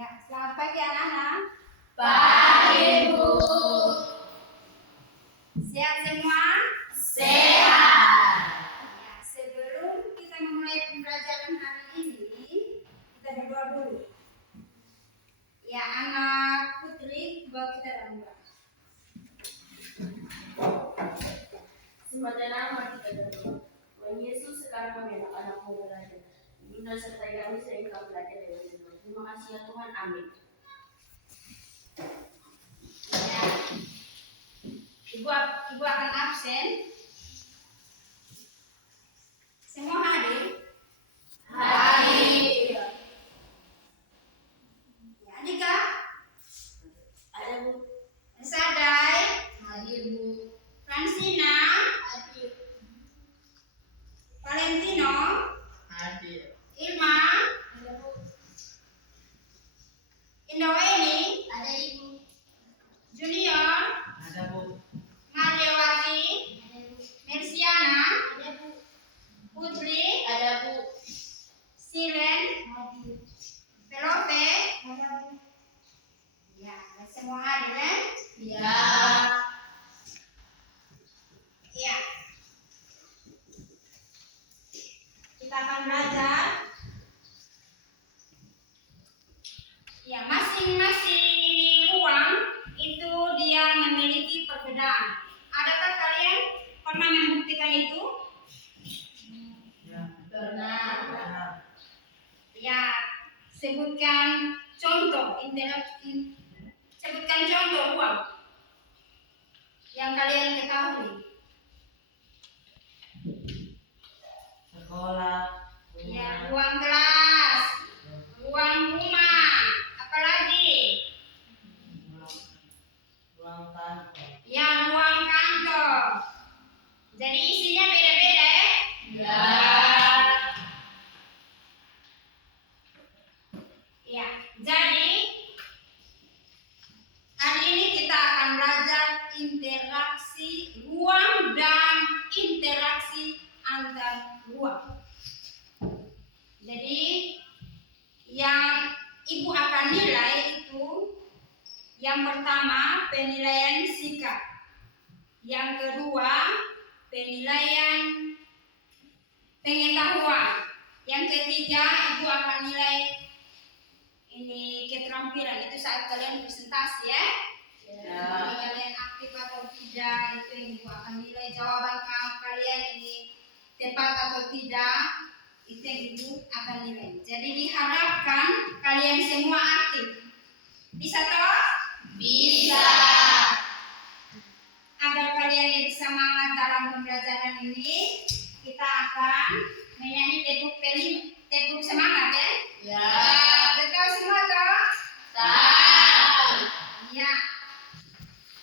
Ya, selamat pagi anak-anak. Pagi, Bu. Sehat semua? Sehat. Ya, sebelum kita memulai pembelajaran hari ini, kita berdoa dulu. Ya, anak Putri, bawa kita dalam doa. Semata nama kita berdoa. Tuhan Yesus sekarang kami anak-anakmu belajar. Bunda sertai kami sehingga belajar dengan benar. Terima kasih ya Tuhan. Amin. Ya. Ibu akan absen. Semua hadir? Hadir. Ya, Dika? Ada Bu. Sadai? Hadir Bu. Fransina? Hadir. Valentino? Hadir. Irma? Ada Bu. Indoweni? Ada Ibu. Junior? Ada Bu. Mariawati? Ada Bu. Mersiana? Ada Bu. Putri? Ada Bu. Siren? Hadir. Pelope? Ada Bu. Ya, semua hadir ya? Ya. Iya. Kita akan belajar. Ya, masing-masing ruang itu dia memiliki perbedaan. Adakah kalian pernah membuktikan itu? Pernah. Ya, sebutkan contoh interaksi. Sebutkan contoh ruang yang kalian ketahui. Sekolah. Ya, ruang kelas, ruang rumah, apalagi? Ruang kantor. Ya, ruang kantor. Jadi isinya beda-beda ya? Ya. Ya, jadi hari ini kita akan belajar interaksi ruang dan interaksi antar ruang. Jadi yang Ibu akan nilai itu yang pertama penilaian sikap, yang kedua penilaian pengetahuan, yang ketiga Ibu akan nilai ini keterampilan itu saat kalian presentasi ya. Ya. Jadi kalian aktif atau tidak itu yang Ibu akan nilai, jawaban kalian ini tepat atau tidak itu yang Ibu akan nilai. Jadi diharapkan kalian semua aktif. Bisa toh? Bisa. Agar kalian lebih semangat dalam pembelajaran ini, kita akan menyanyi tepuk semangat ya. Ya. Betul semua toh? Tahu. Ya.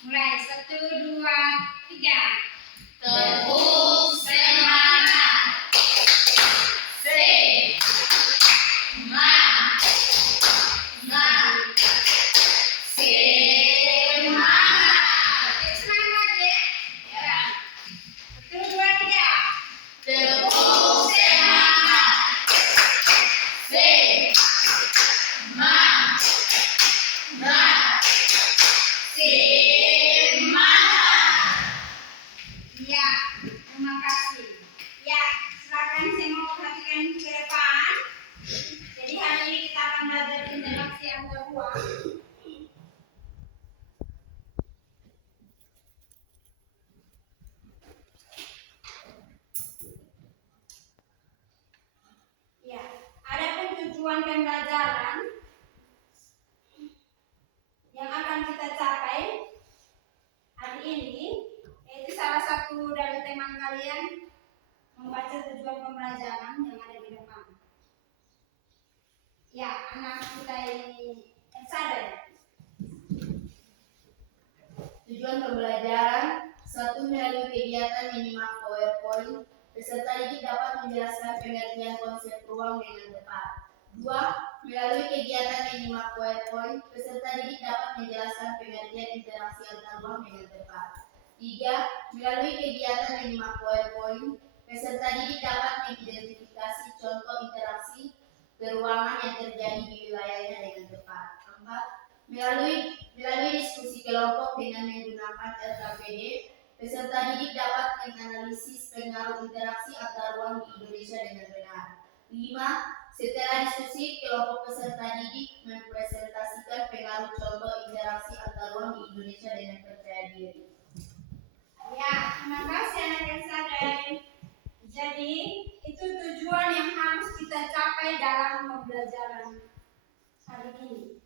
Mulai 1, 2, 3. Tepuk semangat. Semangat. Semangat. Semangat lagi ya. 1, 2, 3. Tepuk semangat. Semangat. Semangat. Ya, terima kasih. Ya, silakan semua perhatikan ke depan. Jadi hari ini kita akan belajar interaksi antar ruang. Ya, adapun tujuan pembelajaran yang akan kita capai hari ini, yaitu salah satu dari teman kalian membaca tujuan pembelajaran yang ada di depan. Ya, anak kita ini sadar. Tujuan pembelajaran: 1. Melalui kegiatan minimal PowerPoint, peserta didik dapat menjelaskan pengertian konsep ruang dengan tepat. 2. Melalui kegiatan minimal PowerPoint, peserta didik dapat menjelaskan pengertian interaksi antar ruang dengan tepat. 3. Melalui kegiatan minimal PowerPoint, peserta didik dapat mengidentifikasi contoh interaksi keruangan yang terjadi di wilayahnya dengan tepat. Melalui diskusi kelompok dengan menggunakan LKPD, peserta didik dapat menganalisis pengaruh interaksi antar ruang di Indonesia dengan benar. 5. Setelah diskusi, kelompok peserta didik mempresentasikan pengaruh contoh interaksi antar ruang di Indonesia dengan percaya diri. Ya, terima kasih anak sadar. Jadi, itu tujuan yang harus kita capai dalam pembelajaran hari ini.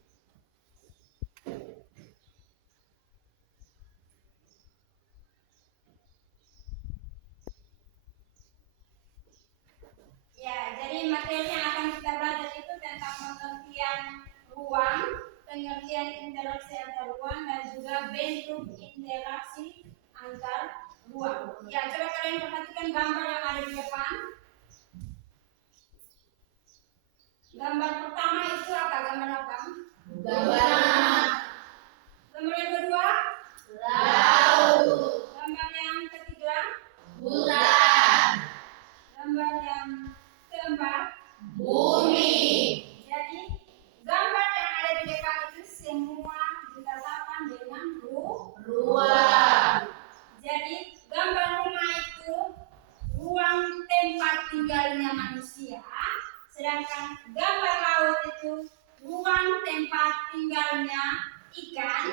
Ya, jadi materi yang akan kita belajar itu tentang pengertian ruang, pengertian interaksi antar ruang, dan juga bentuk interaksi antar ruang. Ya, coba kalian perhatikan gambar yang ada di depan. Gambar pertama itu apa? Gambar apa? Gambar Gambar yang kedua? laut, Gambar yang ketiga? hutan, Gambar yang keempat? bumi. Jadi, gambar yang ada di depan itu semua dikatakan dengan Ruang. Jadi, gambar rumah itu ruang tempat tinggalnya manusia, sedangkan gambar laut itu ruang tempat tinggalnya ikan,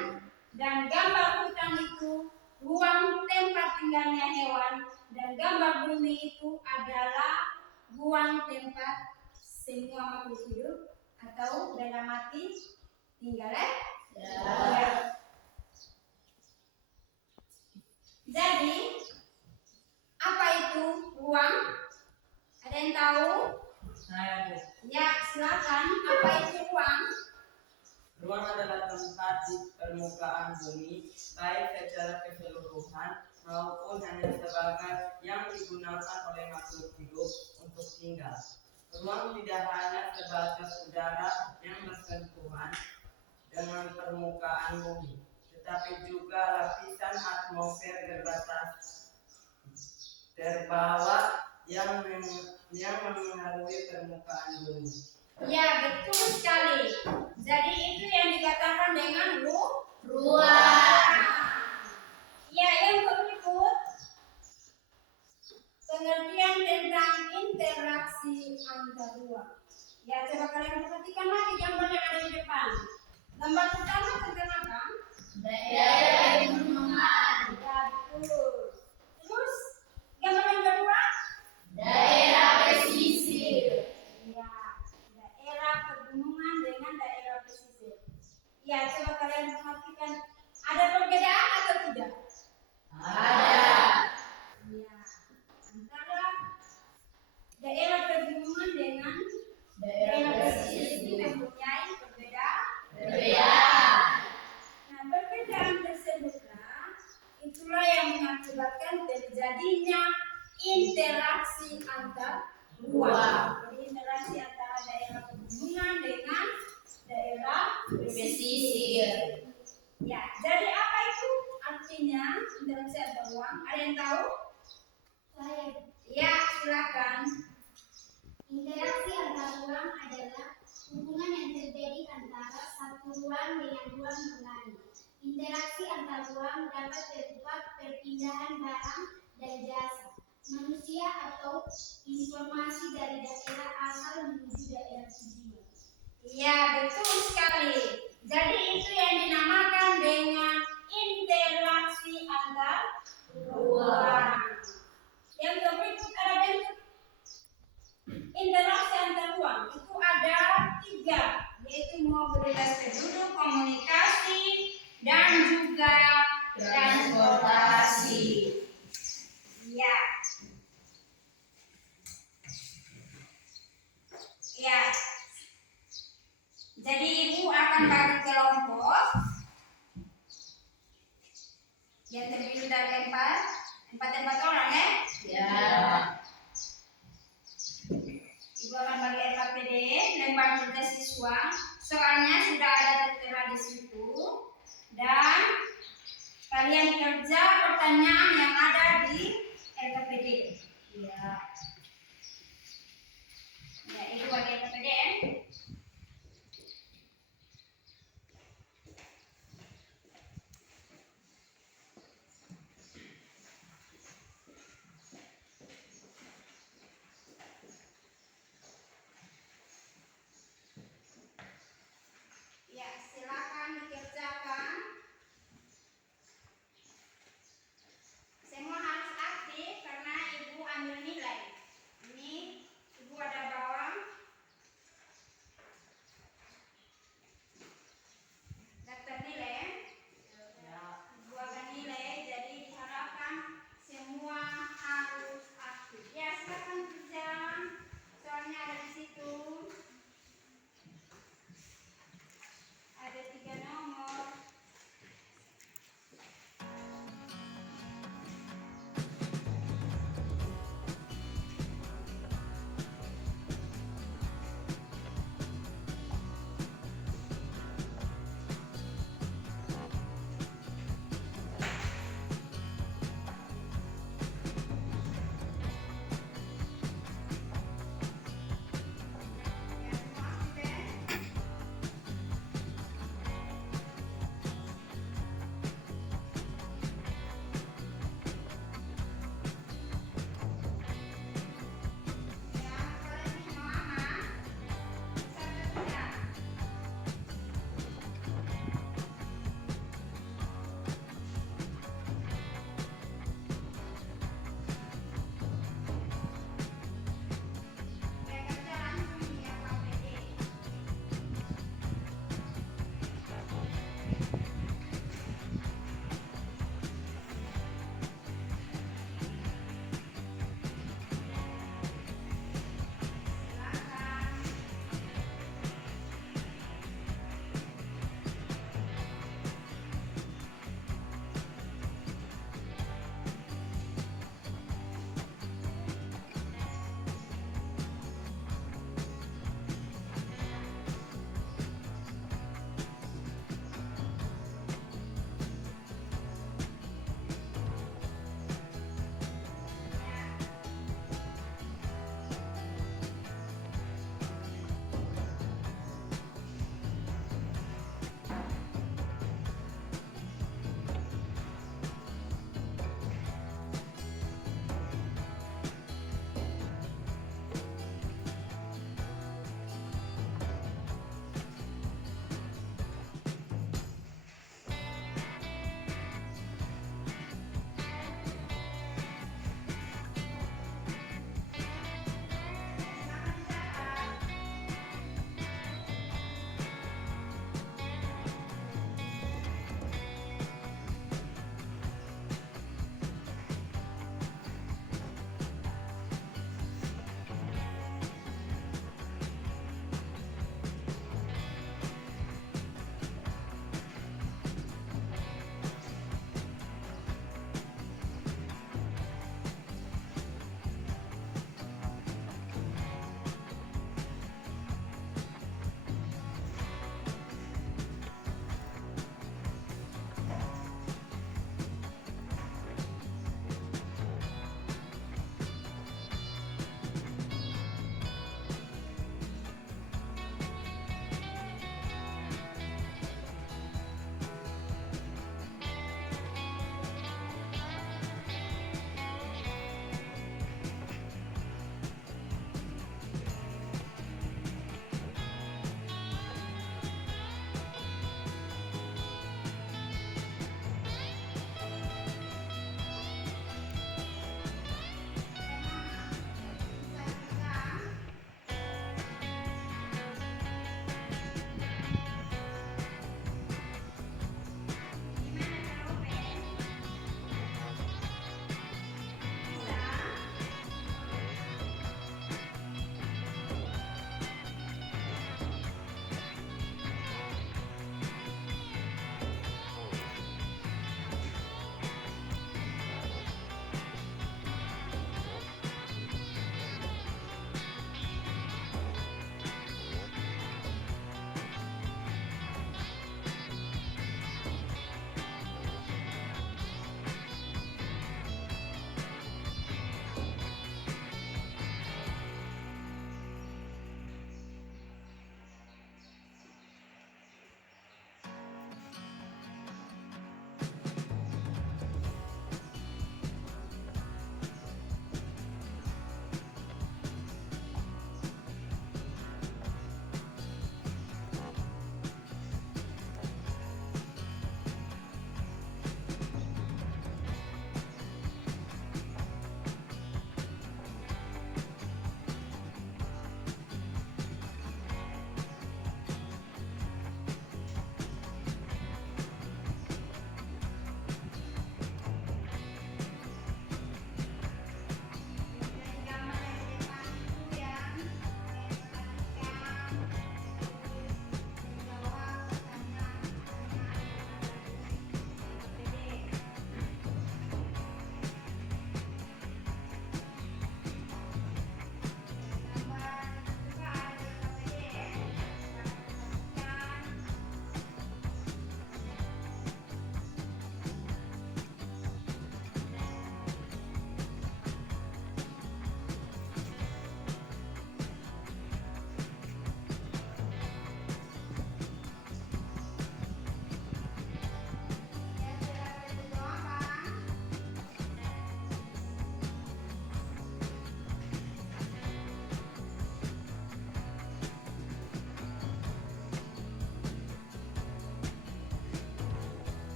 dan gambar hutan itu ruang tempat tinggalnya hewan, dan gambar bumi itu adalah ruang tempat semua makhluk hidup atau benda mati tinggal. Ya. Jadi, apa itu ruang? Ada yang tahu? Saya, Bu. Ya, silakan. Apa itu ruang? Ruang adalah tempat di permukaan bumi, baik secara keseluruhan maupun hanya sebagai yang digunakan oleh makhluk hidup untuk tinggal. Ruang tidak hanya sebatas udara yang bersentuhan dengan permukaan bumi, tetapi juga lapisan atmosfer terbawah yang mengaruhi permukaan bumi. Ya, betul sekali. Jadi itu yang dikatakan dengan Ruang. Ya, yang berikut pengertian tentang interaksi antar ruang. Ya, coba kalian perhatikan lagi gambar yang ada di depan. Gambar pertama tentang apa? Daerah pegunungan, Ya, betul. Terus gambar yang kedua? daerah pesisir, Ya, daerah pegunungan dengan daerah pesisir. Ya, coba kalian perhatikan, ada perbedaan atau tidak? ada Ya, antara daerah pegunungan dengan daerah pesisir ini mempunyai perbedaan. Nah, perbedaan tersebutlah itulah yang mengakibatkan terjadinya interaksi antar ruang. Jadi interaksi antara daerah pegunungan dengan daerah pesisir. Ya, jadi apa itu artinya interaksi antar ruang? Ada yang tahu? Saya. Ya, silakan. Interaksi antar ruang adalah hubungan yang terjadi antara satu ruang dengan ruang yang lain. Interaksi antar ruang dapat berupa perpindahan barang dan jasa, manusia atau informasi dari daerah asal menuju daerah tujuan. Ya, betul sekali. Jadi itu yang dinamakan dengan interaksi antar ruang. Yang berikut ada bentuk interaksi antar ruang. Itu ada 3, yaitu mobilitas penduduk, komunikasi, dan juga transportasi. Ya. Ya. Jadi ibu akan bagi kelompok yang terdiri dari 4 orang ya. Ya. Ibu akan bagi LKPD, lembar tugas siswa. Soalnya sudah ada tertera di situ. Dan kalian kerja pertanyaan yang ada di LKPD. Ya. Ya, itu bagi LKPD ya.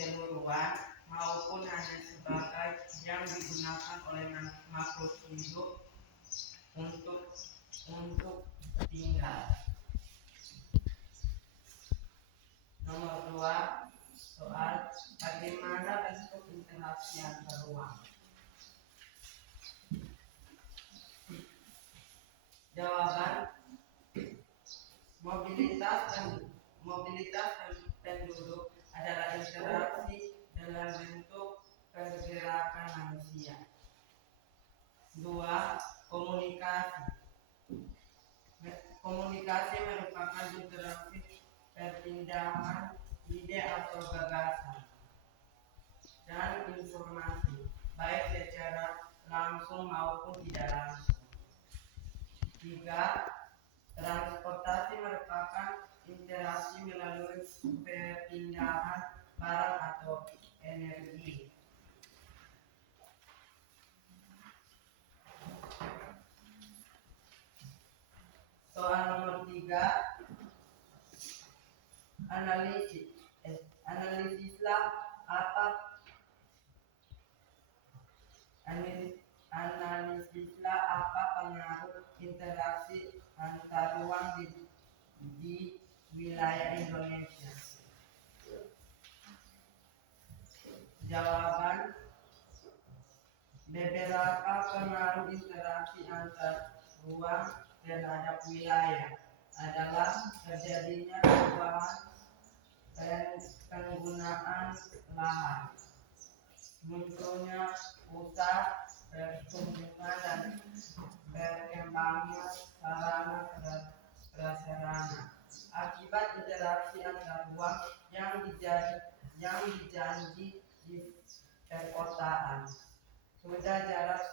keseluruhan maupun hanya sebagai yang digunakan oleh makhluk hidup untuk tinggal. Nomor 2, soal bagaimana bentuk interaksi antar ruang. Jawaban: mobilitas penduduk adalah interaksi dalam bentuk pergerakan manusia. 2. Komunikasi merupakan interaksi perpindahan ide atau gagasan dan informasi, baik secara langsung maupun tidak langsung. 3. Transportasi merupakan interaksi melalui perpindahan barang atau energi. Soal nomor 3, analisislah apa pengaruh interaksi antar ruang di wilayah Indonesia. Jawaban: beberapa pengaruh interaksi antar ruang terhadap wilayah adalah terjadinya perubahan penggunaan lahan, munculnya pusat pertumbuhan dan berkembangnya sarana prasarana. Akibat interaksi antar ruang yang dijanji di perkotaan sudah jarang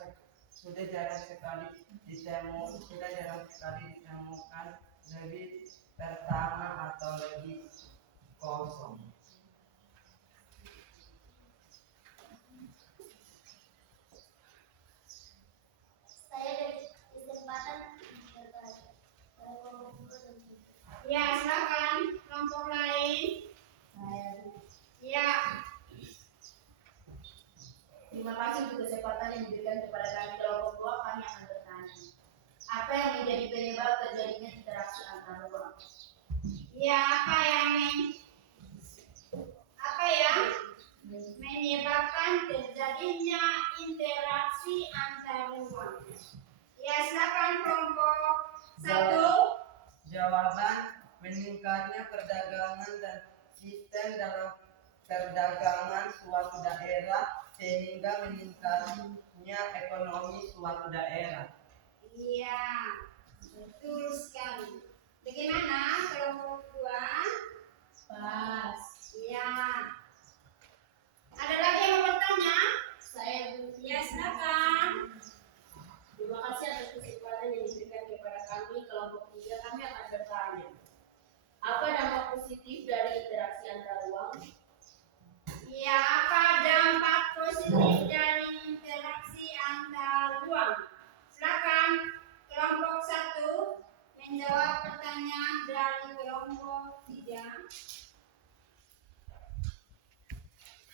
sekali ditemukan lebih pertama atau lebih kosong. Saya dari kesempatan bertanya. Ya, silakan kelompok lain. Ya. Terima kasih untuk kesempatan yang diberikan kepada kami kelompok 2. Kami akan bertanya. Apa yang menjadi penyebab terjadinya interaksi antar ruang? Ya, apa yang menyebabkan terjadinya interaksi antar ruang? Ya, silakan kelompok 1. Jawaban: meningkatnya perdagangan dan sistem dalam perdagangan suatu daerah sehingga meningkatnya ekonomi suatu daerah. Iya, betul sekali. Bagaimana kelompok 2? Pas. Iya. Ada lagi yang mau bertanya? Saya Ya, silakan. terima kasih atas kesempatan yang diberikan kepada kami kelompok 3. Kami akan bertanya. Apa dampak positif dari interaksi antar ruang? Ya, apa dampak positif dari interaksi antar ruang? Silakan kelompok 1 menjawab pertanyaan dari kelompok 3.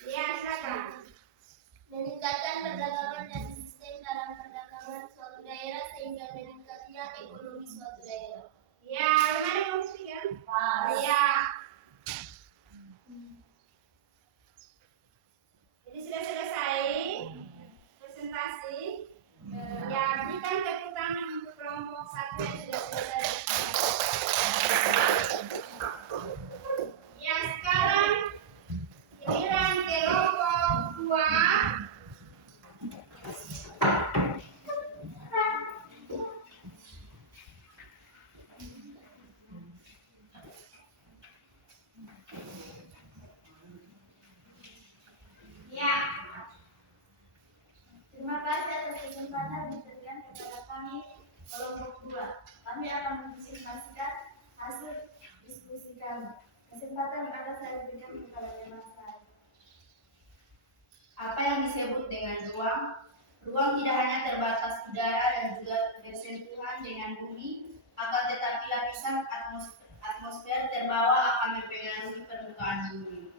Ya, silakan. Meningkatkan perdagangan dan sistem dalam perdagangan suatu daerah sehingga meningkatnya ekonomi suatu daerah. Ya, bagaimana kelompok 3? Pas. Ya. Jadi sudah selesai presentasi. Ya, berikan tepuk tangan untuk kelompok 1 yang sudah selesai. Ya, sekarang giliran kelompok 2. Ya. Terima kasih atas kesempatan diberikan kepada kami kelompok 2. Kami akan mempresentasikan hasil diskusi kami. Kesempatan yang akan saya berikan kepada teman saya. Apa yang disebut dengan ruang? Ruang tidak hanya terbatas udara dan juga bersentuhan dengan bumi, akan tetapi lapisan atmosfer terbawa akan mempengaruhi permukaan bumi.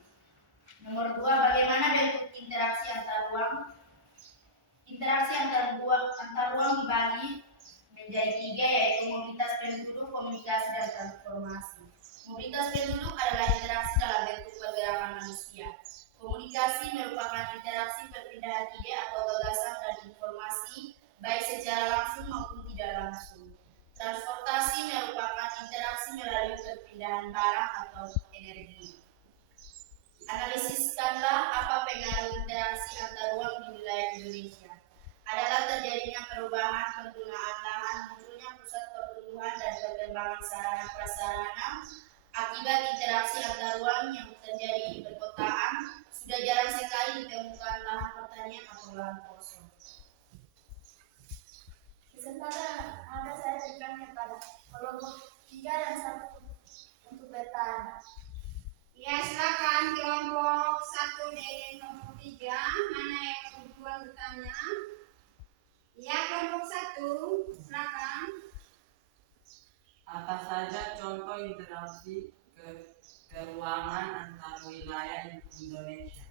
Nomor 2, bagaimana bentuk interaksi antar ruang? Interaksi antar ruang dibagi menjadi 3, yaitu mobilitas penduduk, komunikasi, dan transformasi. Mobilitas penduduk adalah interaksi dalam bentuk pergerakan manusia. Komunikasi merupakan interaksi perpindahan ide atau gagasan dan informasi, baik secara langsung maupun tidak langsung. Transportasi merupakan interaksi melalui perpindahan barang atau energi. Analisiskanlah apa pengaruh interaksi antar ruang di wilayah Indonesia. Adalah terjadinya perubahan penggunaan lahan, munculnya pusat pertumbuhan dan perkembangan sarana prasarana akibat interaksi antar ruang yang terjadi di perkotaan. Sudah jarang sekali ditemukan lahan pertanian atau lahan kosong. Kesempatan Anda saya berikan kepada kelompok 3 dan 1 untuk bertanya. Ya, silakan kelompok 1 dengan kelompok 3. Mana yang kedua bertanya? Ya, kelompok 1, silakan. Apa saja contoh interaksi keruangan antar wilayah Indonesia?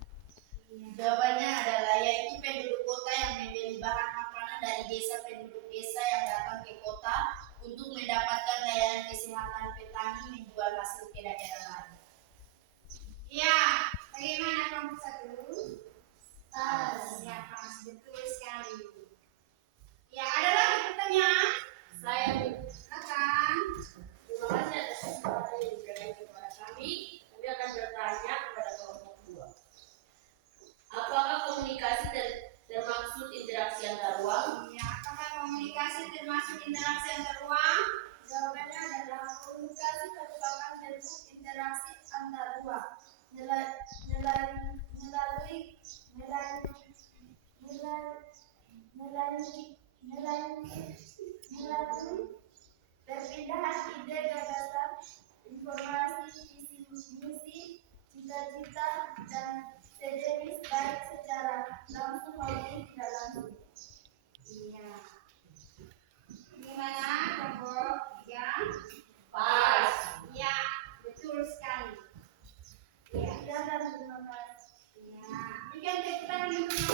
Jawabannya adalah yaitu penduduk kota yang membeli bahan makanan dari desa, penduduk desa yang datang ke kota untuk mendapatkan layanan kesehatan, petani menjual hasil ke daerah lain. Ya, bagaimana kelompok 1? Pas. Ya, pas, betul sekali. Ya, ada lagi pertanyaan? Saya Silakan. terima kasih atas kesempatan yang diberikan kepada kami. Kami akan bertanya kepada kelompok 2. Apakah komunikasi termaksud interaksi antar ruang? Ya, apakah komunikasi termasuk interaksi antar ruang? Jawabannya adalah komunikasi merupakan bentuk interaksi antar ruang melalui perpindahan ide, gagasan, informasi, visi misi, cita-cita, dan sejenis, baik secara langsung maupun tidak langsung. Iya. Gimana kelompok 3? Pas. Ya, betul sekali. Ya, Ya, dan terima kasih. ya. Berikan tepuk tangan untuk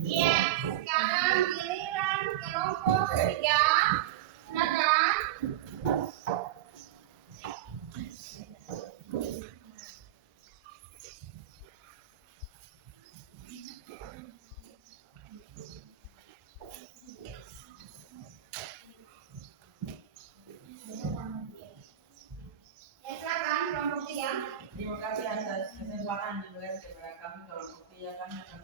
ya, sekarang giliran kelompok 3. Silakan. Ya, silakan kelompok 3. Terima kasih atas kesempatan diberikan kepada kami kelompok 3. Kami akan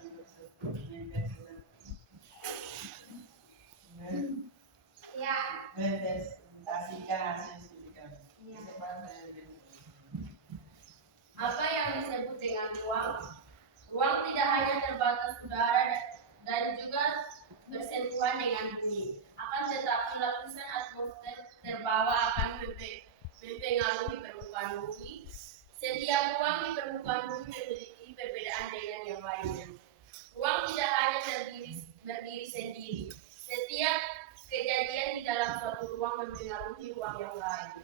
Ya. mempresentasikan hasil studi kami. Ya. Apa yang disebut dengan ruang? Ruang tidak hanya terbatas udara dan juga bersentuhan dengan bumi. Akan tetapi lapisan atmosfer terbawa akan mempengaruhi permukaan bumi. Setiap ruang di permukaan bumi memiliki perbedaan dengan yang lainnya. Ruang tidak hanya berdiri sendiri. Setiap kejadian di dalam suatu ruang mempengaruhi ruang yang lain.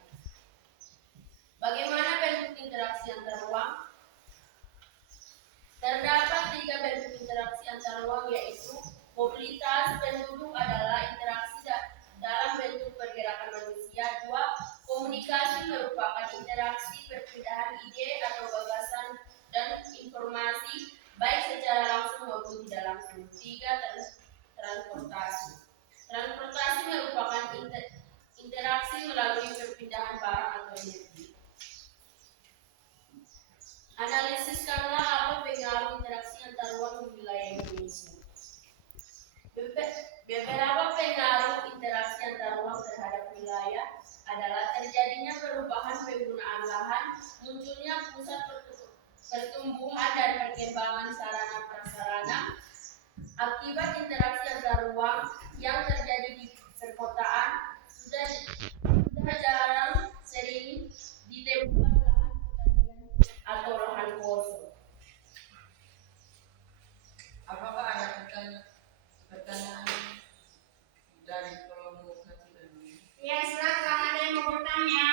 Bagaimana bentuk interaksi antar ruang? Terdapat 3 bentuk interaksi antar ruang, yaitu mobilitas penduduk adalah interaksi dalam bentuk pergerakan manusia. 2. Komunikasi merupakan interaksi perpindahan ide atau gagasan dan informasi, baik secara langsung maupun tidak langsung. 3. Transportasi. Transportasi merupakan interaksi melalui perpindahan barang atau energi. Analisiskanlah apa pengaruh interaksi antar ruang di wilayah Indonesia. Beberapa pengaruh interaksi antar ruang terhadap wilayah adalah terjadinya perubahan penggunaan lahan, munculnya pusat pertumbuhan dan perkembangan sarana prasarana. Akibat interaksi antar ruang yang terjadi di perkotaan, sudah jarang sering ditemukan lahan pertanian atau lahan kosong. Apakah ada pertanyaan dari kelompok 1 dan 2? Ya, silakan ada yang mau bertanya.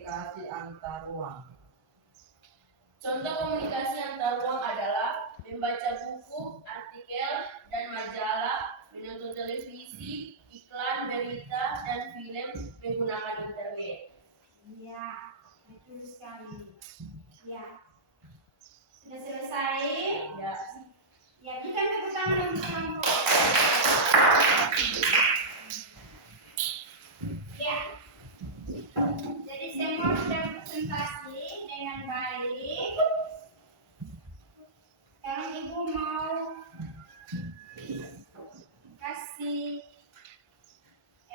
komunikasi antar ruang. Contoh komunikasi antar ruang adalah membaca buku, artikel, dan majalah, menonton televisi, iklan, berita, dan film menggunakan internet. Iya, betul sekali. Ya, sudah selesai. Ya. Ya, berikan tepuk tangan untuk kelompok. Ya, jadi semua sudah presentasi dengan baik. Sekarang Ibu mau kasih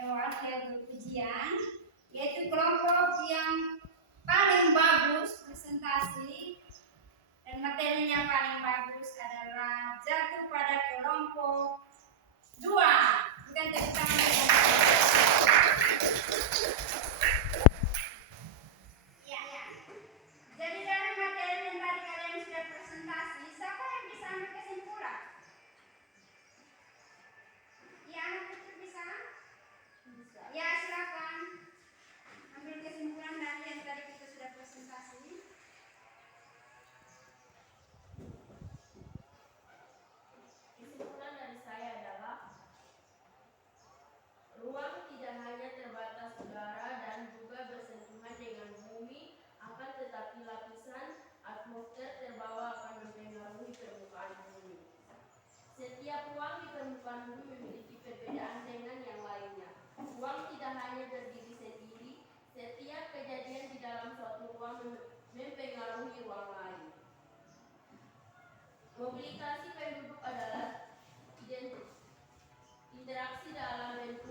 award dari ujian, yaitu kelompok yang paling bagus presentasi dan materinya paling bagus adalah jatuh pada kelompok 2. Bukan tepuk tangan. Ya, ya. Jadi dari materi yang tadi kalian sudah presentasi, siapa yang bisa ambil kesimpulan? Ya, anak kecil bisa? Bisa. Ya, silakan ambil kesimpulan dari yang tadi kita sudah presentasi. Kesimpulan dari saya adalah ruang tidak hanya terbatas udara dan juga bersentuhan dengan bumi, akan tetapi lapisan atmosfer terbawah akan mempengaruhi permukaan bumi. Setiap ruang di permukaan bumi memiliki perbedaan dengan yang lainnya. Ruang tidak hanya berdiri sendiri, setiap kejadian di dalam suatu ruang mempengaruhi ruang lain. Mobilisasi penduduk adalah interaksi dalam bentuk